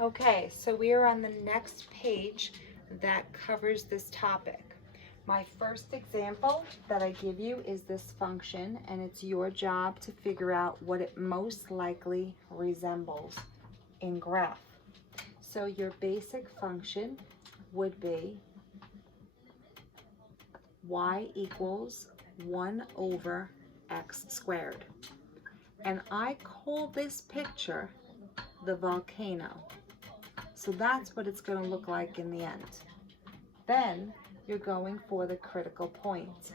Okay, so we are on the next page that covers this topic. My first example that I give you is this function, and it's your job to figure out what it most likely resembles in graph. So your basic function would be y equals 1 over x squared. And I call this picture the volcano. So that's what it's going to look like in the end. Then you're going for the critical point.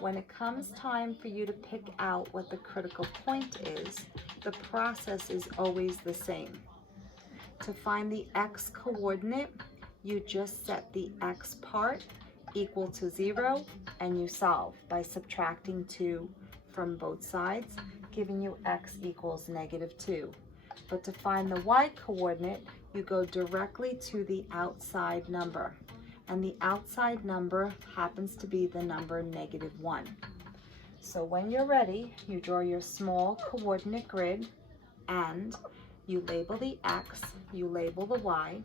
When it comes time for you to pick out what the critical point is, the process is always the same. To find the x coordinate, you just set the x part equal to 0 and you solve by subtracting 2 from both sides, giving you x equals -2. But to find the y coordinate, you go directly to the outside number, and the outside number happens to be the number -1. So when you're ready, you draw your small coordinate grid and you label the x, you label the y,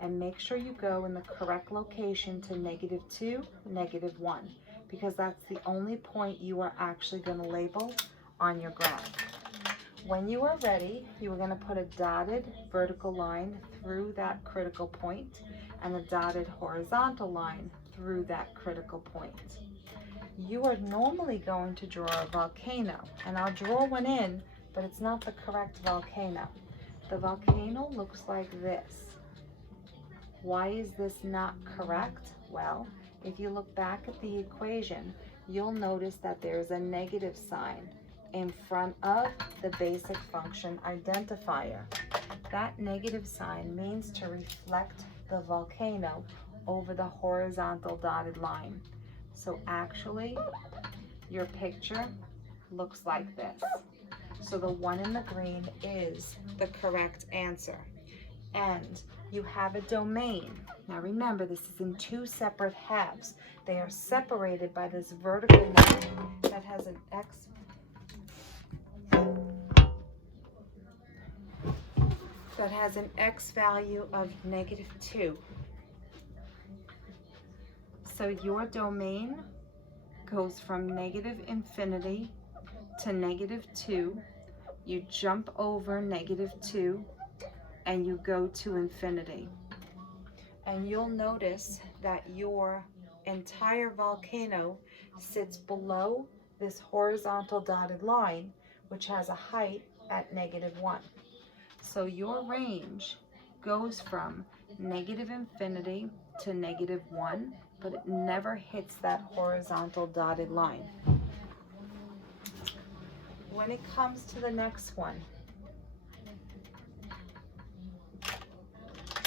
and make sure you go in the correct location to -2, -1, because that's the only point you are actually going to label on your graph. When you are ready, you are going to put a dotted vertical line through that critical point and a dotted horizontal line through that critical point. You are normally going to draw a volcano, and I'll draw one in, but it's not the correct volcano. The volcano looks like this. Why is this not correct? Well, if you look back at the equation, you'll notice that there's a negative sign in front of the basic function identifier. That negative sign means to reflect the volcano over the horizontal dotted line. So actually, your picture looks like this. So the one in the green is the correct answer. And you have a domain. Now remember, this is in two separate halves. They are separated by this vertical line that has an x value of -2. So your domain goes from -infinity to -2. You jump over -2 and you go to infinity. And you'll notice that your entire volcano sits below this horizontal dotted line, which has a height at -1. So your range goes from -infinity to -1, but it never hits that horizontal dotted line. When it comes to the next one,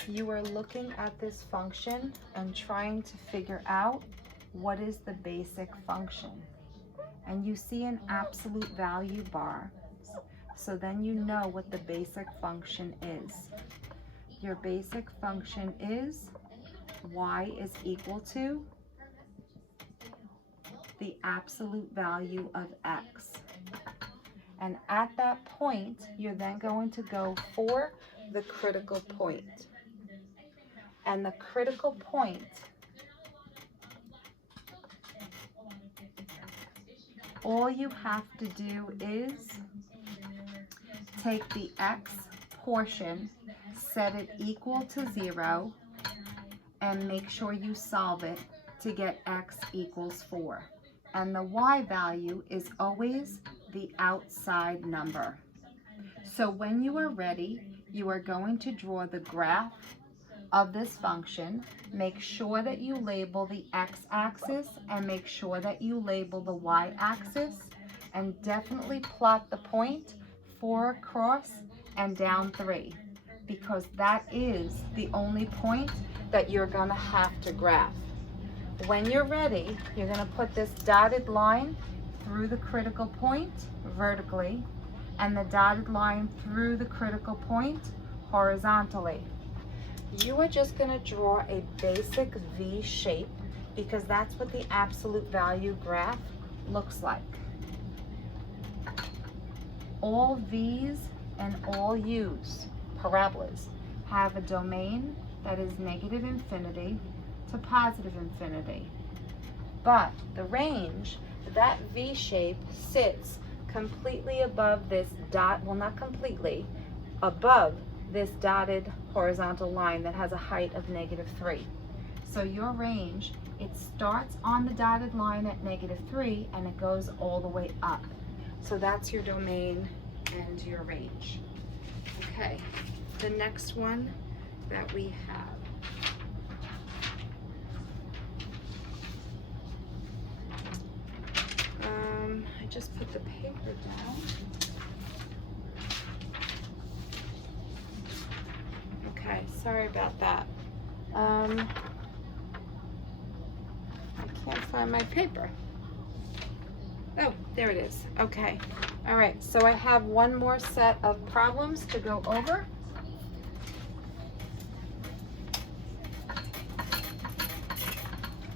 you are looking at this function and trying to figure out what is the basic function. And you see an absolute value bar, so then you know what the basic function is. Your basic function is y is equal to the absolute value of x. And at that point, you're then going to go for the critical point. And the critical point all you have to do is take the x portion, set it equal to 0, and make sure you solve it to get x equals 4. And the y value is always the outside number. So when you are ready, you are going to draw the graph of this function. Make sure that you label the x-axis and make sure that you label the y-axis, and definitely plot the point 4 across and down 3, because that is the only point that you're going to have to graph. When you're ready, you're going to put this dotted line through the critical point vertically and the dotted line through the critical point horizontally. You are just going to draw a basic V shape because that's what the absolute value graph looks like. All V's and all U's parabolas have a domain that is negative infinity to positive infinity. But the range, that V shape sits completely above this dot, well, not completely, above this dotted horizontal line that has a height of -3. So your range, it starts on the dotted line at -3 and it goes all the way up. So that's your domain and your range. Okay, the next one that we have. I just put the paper down. Okay, sorry about that. I can't find my paper. Oh, there it is. Okay. All right, so I have one more set of problems to go over.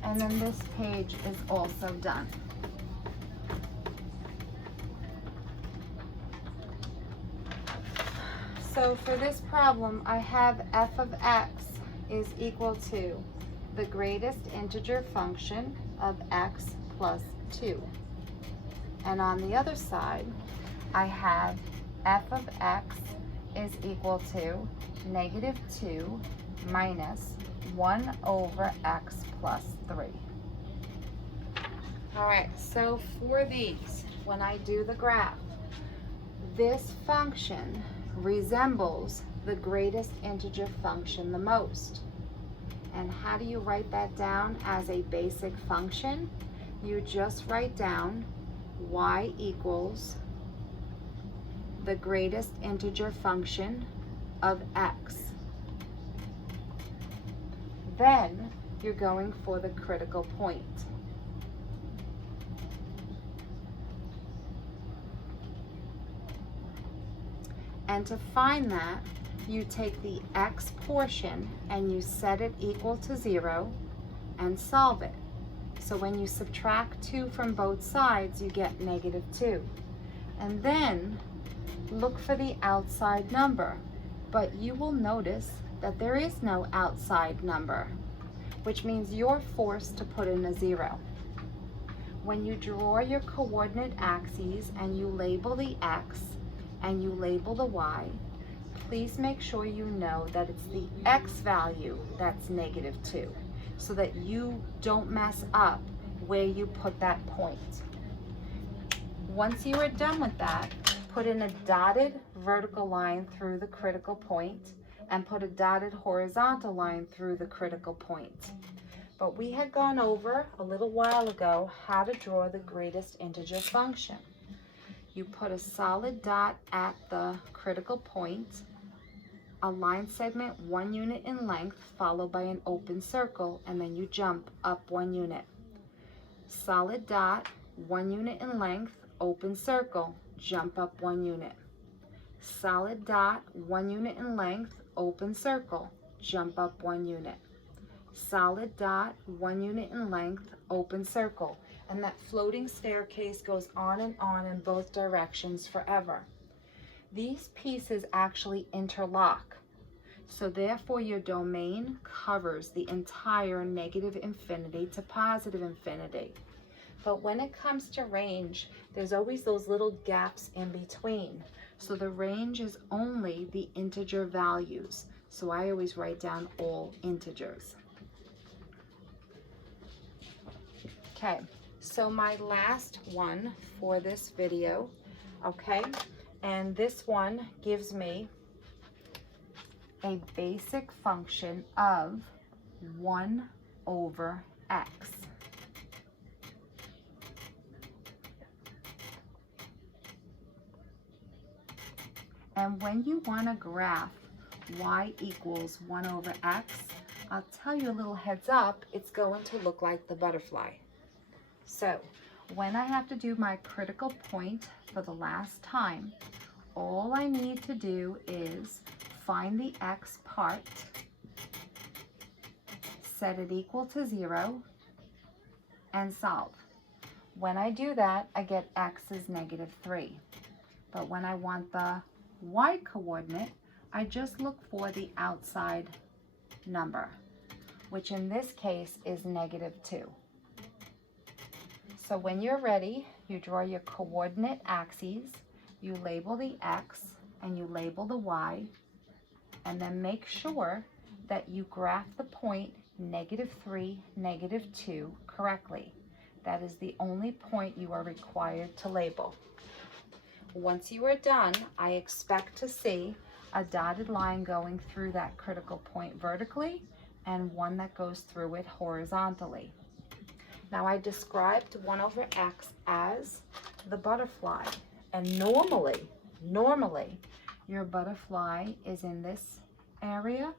And then this page is also done. So for this problem, I have f of x is equal to the greatest integer function of x plus 2. And on the other side, I have f of x is equal to -2 minus 1 over x plus 3. All right, so for these, when I do the graph, this function resembles the greatest integer function the most. And how do you write that down as a basic function? You just write down y equals the greatest integer function of x. Then you're going for the critical point. And to find that, you take the x portion and you set it equal to 0 and solve it. So when you subtract 2 from both sides, you get -2. And then look for the outside number. But you will notice that there is no outside number, which means you're forced to put in a 0. When you draw your coordinate axes and you label the x and you label the y, please make sure you know that it's the x value that's -2, so that you don't mess up where you put that point. Once you are done with that, put in a dotted vertical line through the critical point and put a dotted horizontal line through the critical point. But we had gone over a little while ago how to draw the greatest integer function. You put a solid dot at the critical point, a line segment 1 unit in length followed by an open circle, and then you jump up 1 unit. Solid dot, 1 unit in length, open circle, jump up 1 unit. Solid dot, 1 unit in length, open circle, jump up 1 unit. Solid dot, 1 unit in length, open circle. And that floating staircase goes on in both directions forever. These pieces actually interlock. So therefore your domain covers the entire -infinity to +infinity. But when it comes to range, there's always those little gaps in between. So the range is only the integer values. So I always write down all integers. Okay, so my last one for this video, okay, and this one gives me a basic function of 1 over x. And when you want to graph y equals 1 over x, I'll tell you a little heads up, it's going to look like the butterfly. So when I have to do my critical point for the last time, all I need to do is find the x part, set it equal to 0, and solve. When I do that, I get x is -3. But when I want the y coordinate, I just look for the outside number, which in this case is -2. So when you're ready, you draw your coordinate axes, you label the X and you label the Y, and then make sure that you graph the point -3, -2 correctly. That is the only point you are required to label. Once you are done, I expect to see a dotted line going through that critical point vertically and one that goes through it horizontally. Now I described 1/x as the butterfly, and normally your butterfly is in this area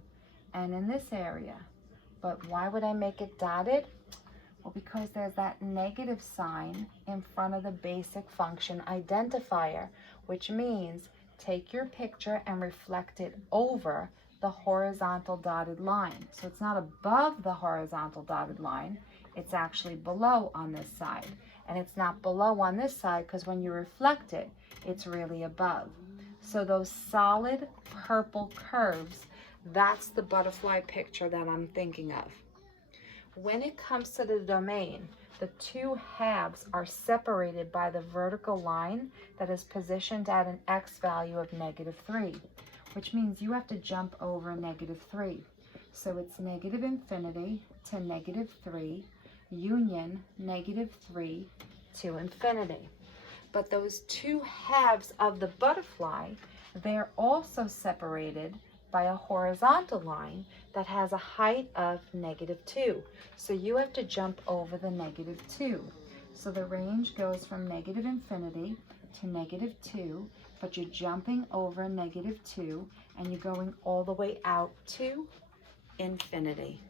and in this area. But why would I make it dotted? Well, because there's that negative sign in front of the basic function identifier, which means take your picture and reflect it over the horizontal dotted line. So it's not above the horizontal dotted line, it's actually below on this side. And it's not below on this side because when you reflect it, it's really above. So those solid purple curves, that's the butterfly picture that I'm thinking of. When it comes to the domain, the two halves are separated by the vertical line that is positioned at an x value of -3, which means you have to jump over -3. So it's -infinity to -3, union -3 to infinity. But those two halves of the butterfly, they're also separated by a horizontal line that has a height of -2. So you have to jump over the -2. So the range goes from -infinity to -2, but you're jumping over -2 and you're going all the way out to infinity.